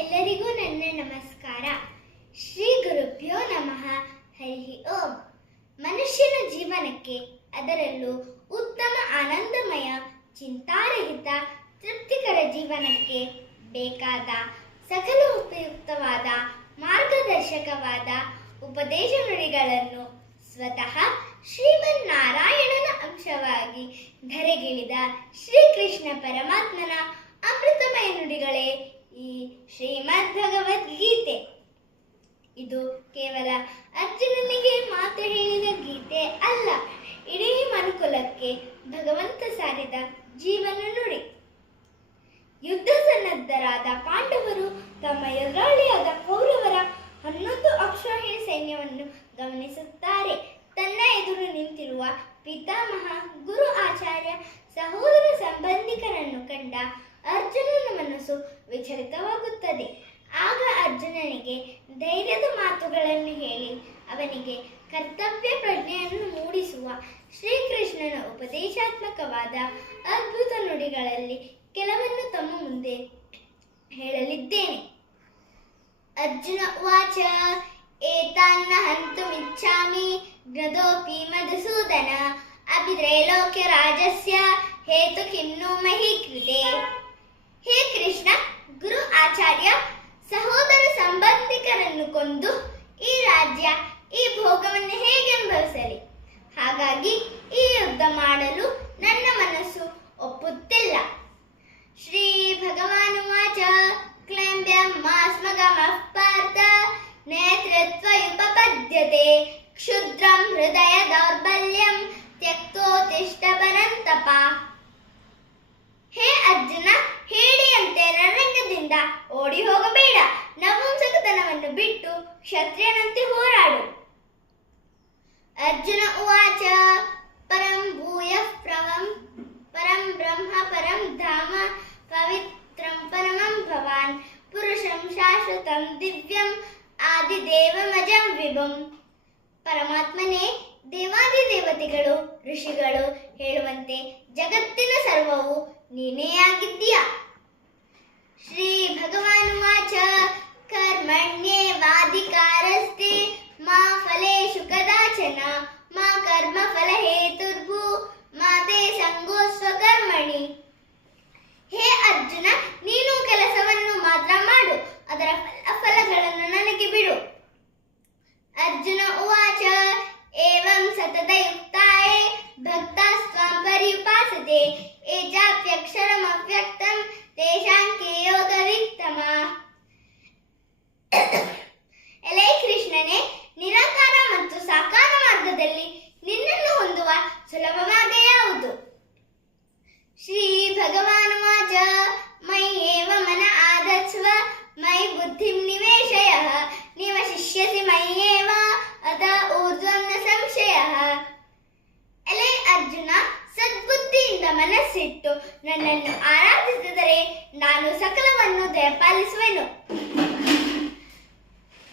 ಎಲ್ಲರಿಗೂ ನನ್ನ ನಮಸ್ಕಾರ. ಶ್ರೀ ಗುರುಭ್ಯೋ ನಮಃ. ಹರಿ ಓಂ. ಮನುಷ್ಯನ ಜೀವನಕ್ಕೆ, ಅದರಲ್ಲೂ ಉತ್ತಮ ಆನಂದಮಯ ಚಿಂತಾರಹಿತ ತೃಪ್ತಿಕರ ಜೀವನಕ್ಕೆ ಬೇಕಾದ ಸಕಲ ಉಪಯುಕ್ತವಾದ ಮಾರ್ಗದರ್ಶಕವಾದ ಉಪದೇಶ ನುಡಿಗಳನ್ನು ಸ್ವತಃ ಶ್ರೀಮನ್ನಾರಾಯಣನ ಅಂಶವಾಗಿ ಧರೆಗಿಳಿದ ಶ್ರೀಕೃಷ್ಣ ಪರಮಾತ್ಮನ ಅಮೃತಮಯ ನುಡಿಗಳೇ ಈ ಶ್ರೀಮದ್ ಭಗವದ್ಗೀತೆ. ಇದು ಕೇವಲ ಅರ್ಜುನನಿಗೆ ಮಾತ್ರ ಹೇಳಿದ ಗೀತೆ ಅಲ್ಲ, ಇಡೀ ಮನುಕುಲಕ್ಕೆ ಭಗವಂತ ಸಾರಿದ ಜೀವನ ನುಡಿ. ಯುದ್ಧ ಸನ್ನದ್ಧರಾದ ಪಾಂಡವರು ತಮ್ಮ ಎದುರಾಳಿಯಾದ ಕೌರವರ 11 ಅಕ್ಷೌಹಿಣಿ ಸೈನ್ಯವನ್ನು ಗಮನಿಸುತ್ತಾರೆ. ತನ್ನ ಎದುರು ನಿಂತಿರುವ ಪಿತಾಮಹ, ಗುರು, ಆಚಾರ್ಯ, ಸಹೋದರ ಸಂಬಂಧಿಕರನ್ನು ಕಂಡ ಅರ್ಜುನನ ಮನಸ್ಸು ವಿಚಲಿತವಾಗುತ್ತದೆ. ಆಗ ಅರ್ಜುನನಿಗೆ ಧೈರ್ಯದ ಮಾತುಗಳನ್ನು ಹೇಳಿ ಅವನಿಗೆ ಕರ್ತವ್ಯ ಪ್ರಜ್ಞೆಯನ್ನು ಮೂಡಿಸುವ ಶ್ರೀಕೃಷ್ಣನ ಉಪದೇಶಾತ್ಮಕವಾದ ಅದ್ಭುತ ನುಡಿಗಳಲ್ಲಿ ಕೆಲವನ್ನು ತಮ್ಮ ಮುಂದೆ ಹೇಳಲಿದ್ದೇನೆ. ಅರ್ಜುನ ಉವಾಚ ಏತಾನ್ನ ಹಂತುಮಿಚ್ಛಾಮಿ ಜ್ಞದೋಪಿ ಮಧುಸೂದನ ಅಭಿತ್ರೈಲೋಕ್ಯ ರಾಜಸ್ಯ ಹೇತು ಕಿಮ್ನು ಮಹಿ ಕೃತೆ. ಹೇ ಕೃಷ್ಣ, ಗುರು, ಆಚಾರ್ಯ, ಸಹೋದರ ಸಂಬಂಧಿಕರನ್ನು ಕೊಂದು ಈ ರಾಜ್ಯ, ಈ ಭೋಗವನ್ನು ಹೇಗೆ ಅನುಭವಿಸಲಿ? ಹಾಗಾಗಿ ಈ ಯುದ್ಧ ಮಾಡಲು ನನ್ನ ಮನಸ್ಸು ಒಪ್ಪುತ್ತಿಲ್ಲ. ಶ್ರೀ ಭಗವಾನುವಾಚ ಕ್ಲೈಂಬ್ಯಮಾಸ್ಮಗಮಃ ಪಾರ್ಥ ನೇತೃತ್ವಯುಪಪದ್ಯತೆ ಕ್ಷುದ್ರಂ ಹೃದಯ ದೌರ್ಬಲ್ಯಂ ತ್ಯಕ್ತೋತಿಷ್ಠ ಪರಂತಪ. ಹೇ ಅರ್ಜುನ, ಹೇಡಿಯಂತೆ ರಣರಂಗದಿಂದ ಓಡಿ ಹೋಗಬೇಡ. ನಪುಂಸಕತನವನ್ನು ಬಿಟ್ಟು ಕ್ಷತ್ರಿಯನಂತೆ ಹೋರಾಡು. ಅರ್ಜುನ ಉವಾಚ ಪರಂ ಭೂಯಃ ಪರಂ ಬ್ರಹ್ಮ ಪರಂ ಧಾಮ ಪವಿತ್ರಂ ಪರಮಂ ಭವಾನ್ ಪುರುಷಂ ಶಾಶ್ವತಂ ದಿವ್ಯಂ ಆದಿದೇವಮಜಂ ವಿಭುಂ. ಪರಮಾತ್ಮನೇ, ದೇವಾದಿ ದೇವತೆಗಳು, ಋಷಿಗಳು ಹೇಳುವಂತೆ ಜಗತ್ತಿನ ಸರ್ವವು ನೀನೇ ಆಗಿದ್ದೀಯ. ಶ್ರೀ ಭಗವಾನುವಾಚ ಕರ್ಮಣ್ಯೇವಾಧಿಕಾರಸ್ತೆ ಮಾ ಫಲೇಷು ಕದಾಚನ ಮಾ ಕರ್ಮ ಫಲ ಹೇತುರ್ಭೂ ಮಾ ತೇ ಸಂಗೋಸ್ವ ಕರ್ಮಣಿ. ಹೇ ಅರ್ಜುನ, ನೀನು ಕೆಲಸವನ್ನು ಮಾತ್ರ ಮಾಡು, ಅದರ ಫಲಗಳನ್ನು ನನಗೆ ಬಿಡು. ಅರ್ಜುನ ಉವಾಚ ಏವಂ ಸತತಯುಕ್ತಾಯೇ ಭಕ್ತಾಸ್ತ್ವಾಂ ಪರ್ಯುಪಾಸತೆ ಯೇ ಚಾಪ್ಯಕ್ಷರಮವ್ಯಕ್ತಂ ತೇಷಾಂ ಕೇ ಯೋಗವಿತ್ತಮಾಃ. ಎಲೈ ಕೃಷ್ಣನೇ, ನಿರಾಕಾರ ಮತ್ತು ಸಾಕಾರ ಮಾರ್ಗದಲ್ಲಿ ನಿನ್ನನ್ನು ಹೊಂದುವ ಸುಲಭ ಮಾರ್ಗ ಯಾವುದು? ಶ್ರೀ ಭಗವಾನುವಾಚ ಮಯ್ಯೇವ ಮನ ಆದತ್ಸ್ವ ಮಯಿ ಬುದ್ಧಿಂ ನಿವೇಶಯಃ ನಿವಶಿಷ್ಯಸಿ ಮಯ್ಯೇವ ಅತ ಊರ್ಧ್ವಂ ನ ಸಂಶಯಃ. ಎಲೈ ಅರ್ಜುನ, ಸದ್ಬುದ್ಧಿಯಿಂದ ಮನಸ್ಸಿಟ್ಟು ನನ್ನನ್ನು ಆರಾಧಿಸಿದರೆ ನಾನು ಸಕಲವನ್ನು ದಯಪಾಲಿಸುವೆನು.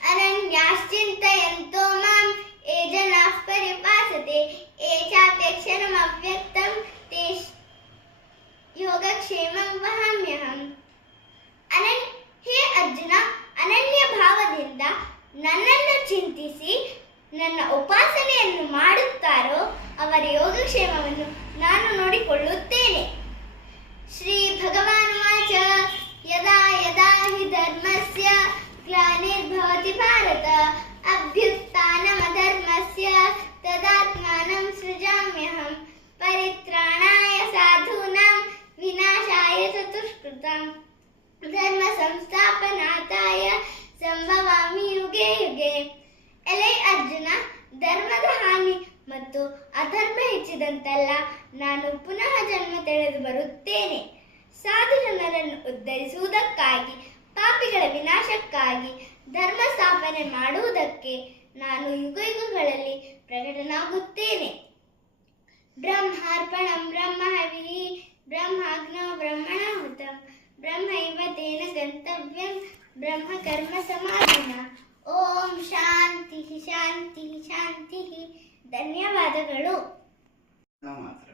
ಅನನ್ಯಾಶ್ಚಿಂತಯಂತೋ ಮಾಂ ಯೇ ಜನಾಃ ಪರ್ಯುಪಾಸತೆ ಯೇ ಚಾಪ್ಯಕ್ಷರಮವ್ಯಕ್ತಂ ತೇಷಾಂ ಯೋಗಕ್ಷೇಮಂ ವಹಾಮ್ಯಹಂ. ಹೇ ಅರ್ಜುನ, ಅನನ್ಯ ಭಾವದಿಂದ ನನ್ನನ್ನು ಚಿಂತಿಸಿ ನನ್ನ ಉಪಾಸನೆಯನ್ನು ಮಾಡುತ್ತಾರೋ ಅವರ ಯೋಗಕ್ಷೇಮವನ್ನು ನಾನು ನೋಡಿಕೊಳ್ಳುತ್ತೇನೆ. ಶ್ರೀ ಭಗವಾನುವಾಚ ಯದಾ ಯದಾ ಹಿ ಧರ್ಮಸ್ಯ ಗ್ಲಾನಿರ್ಭವತಿ ಭಾರತ ಅಭ್ಯುತ್ಥಾನಮಧರ್ಮಸ್ಯ ತದಾತ್ಮಾನಂ ಸೃಜಾಮ್ಯಹಂ ಪರಿತ್ರಾಣಾಯ ಸಾಧೂನಾಂ ವಿನಾಶಾಯ ಚ ದುಷ್ಕೃತಾಂ ಧರ್ಮ ಸಂಸ್ಥಾಪನಾರ್ಥಾಯ ಸಂಭವಾಮಿ ಯುಗೆ ಯುಗೆ. ಎಲೈ ಅರ್ಜುನ, ಧರ್ಮದ ಹಾನಿ ಮತ್ತು ಅಧರ್ಮ ಹೆಚ್ಚಿದಂತೆಲ್ಲ ನಾನು ಪುನಃ ಜನ್ಮ ತೆಗೆದು ಬರುತ್ತೇನೆ. ಸಾಧು ಜನರನ್ನು ಉದ್ಧರಿಸುವುದಕ್ಕಾಗಿ, ಪಾಪಿಗಳ ವಿನಾಶಕ್ಕಾಗಿ, ಧರ್ಮ ಸ್ಥಾಪನೆ ಮಾಡುವುದಕ್ಕೆ ನಾನು ಯುಗಯುಗಗಳಲ್ಲಿ ಪ್ರಕಟನಾಗುತ್ತೇನೆ. ಬ್ರಹ್ಮಾರ್ಪಣಂ ಬ್ರಹ್ಮಹವಿಃ ಬ್ರಹ್ಮಾಗ್ನೋ ಬ್ರಹ್ಮಣಾಹುತಂ ಬ್ರಹ್ಮೈವ ತೇನ ಗಂತವ್ಯಂ ಬ್ರಹ್ಮ ಕರ್ಮ ಸಮಾಧಿನ. ಓಂ ಶಾಂತಿ ಶಾಂತಿ ಶಾಂತಿ. ಧನ್ಯವಾದಗಳು. ಮಾತ್ರ